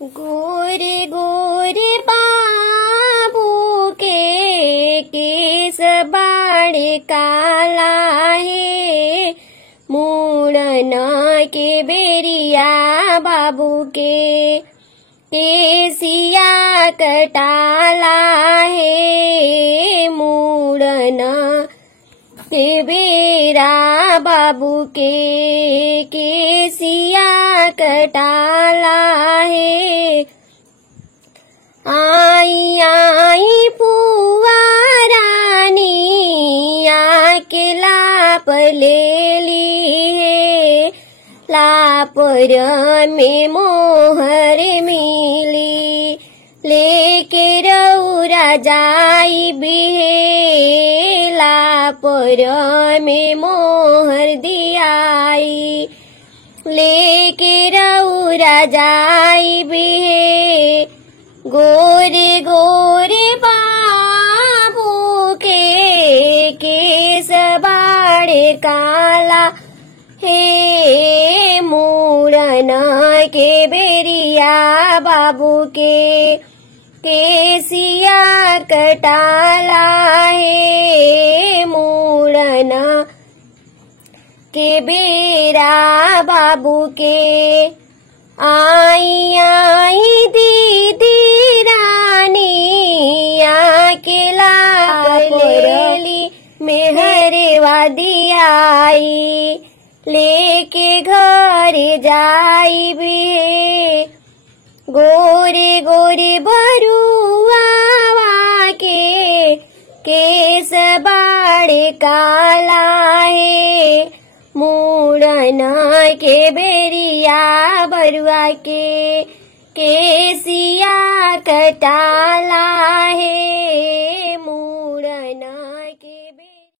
गोरे गोरे बाबू के केस बाड़े काला है, मुड़न के बेरिया बाबू के केसिया कटाला है, मुड़न के बेरा बाबू के केसिया कटाला है। आई आई पुआ रानी आके लाप ले ली है, लापर में मोहर मिली, लेके रउरा जाई भी है, लापर में मोहर दियाई, लेके रउरा जाई भी है। गोरे गोरे बाबू के केस बाड़े काला हे, मुड़न के बेरिया बाबू के केसिया कटाला है, मुड़न के बेरा बाबू के। आई आई दीदी रानी आके लाली मेहरवा दियाई, लेके घर जाई भी, गोरे गोरे बरुआ के केस बाड़े काला है, मुड़न के बेरिया बरुआ के केसिया कटाला है, मुड़न